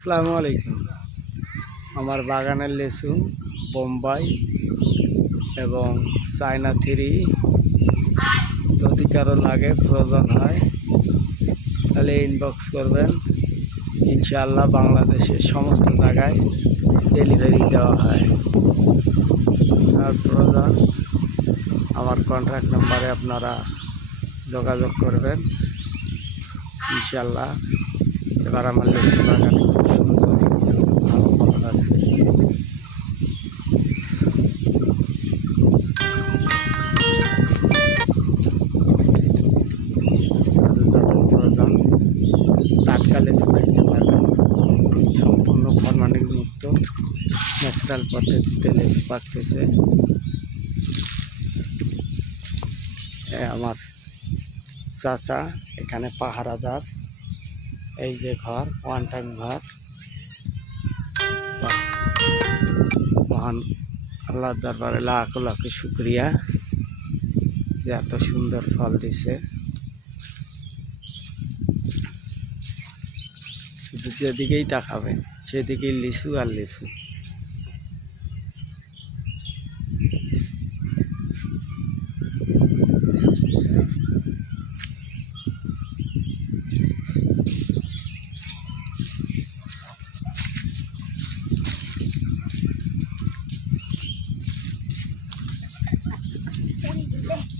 আসসালামু আলাইকুম। আমার বাগানের লেসু, বোম্বাই এবং চায়না থ্রি যদি কারও লাগে প্রয়োজন হয়, তাহলে ইনবক্স করবেন। ইনশাআল্লাহ বাংলাদেশের সমস্ত জায়গায় ডেলিভারি দেওয়া হয়। আর প্রয়োজন, আমার কন্ট্যাক্ট নাম্বারে আপনারা যোগাযোগ করবেন। ইনশাআল্লাহ এবার আমার লেসু বাগানে ন্যাচারাল পদ্ধতিতে লেসু পাকতেছে। আমার চাচা, এখানে পাহারাদার। এই যে ঘর ওয়ান টাইম ঘর। মহান আল্লাহ দরবারে লাখ লাখ শুক্রিয়া যে এত সুন্দর ফল দিছে। শুধু যেদিকেই তাকাবেন। সেদিকেই লিচু আর লিচু এটা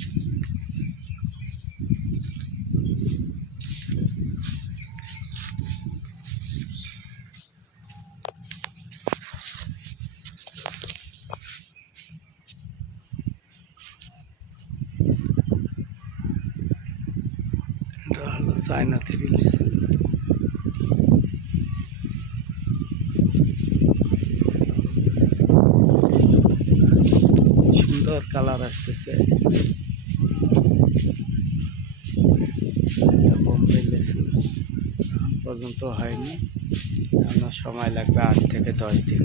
চায়না থেকে লিচু সুন্দর কালার আসতেছে। বোম্বে লিচু পর্যন্ত হয়নি। এখনও সময় লাগবে আট থেকে দশ দিন।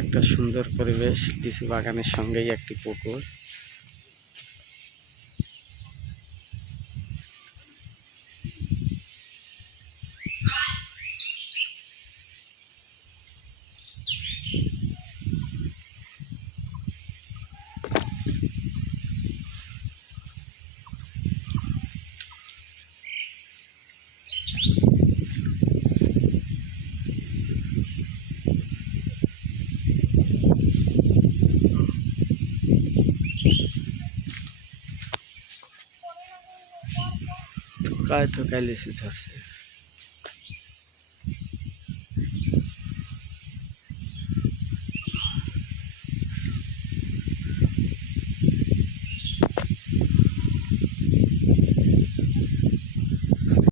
একটা সুন্দর পরিবেশ লিচু বাগানের সঙ্গেই একটি পুকুর। থোকায় থোকায় লিচু ধরছে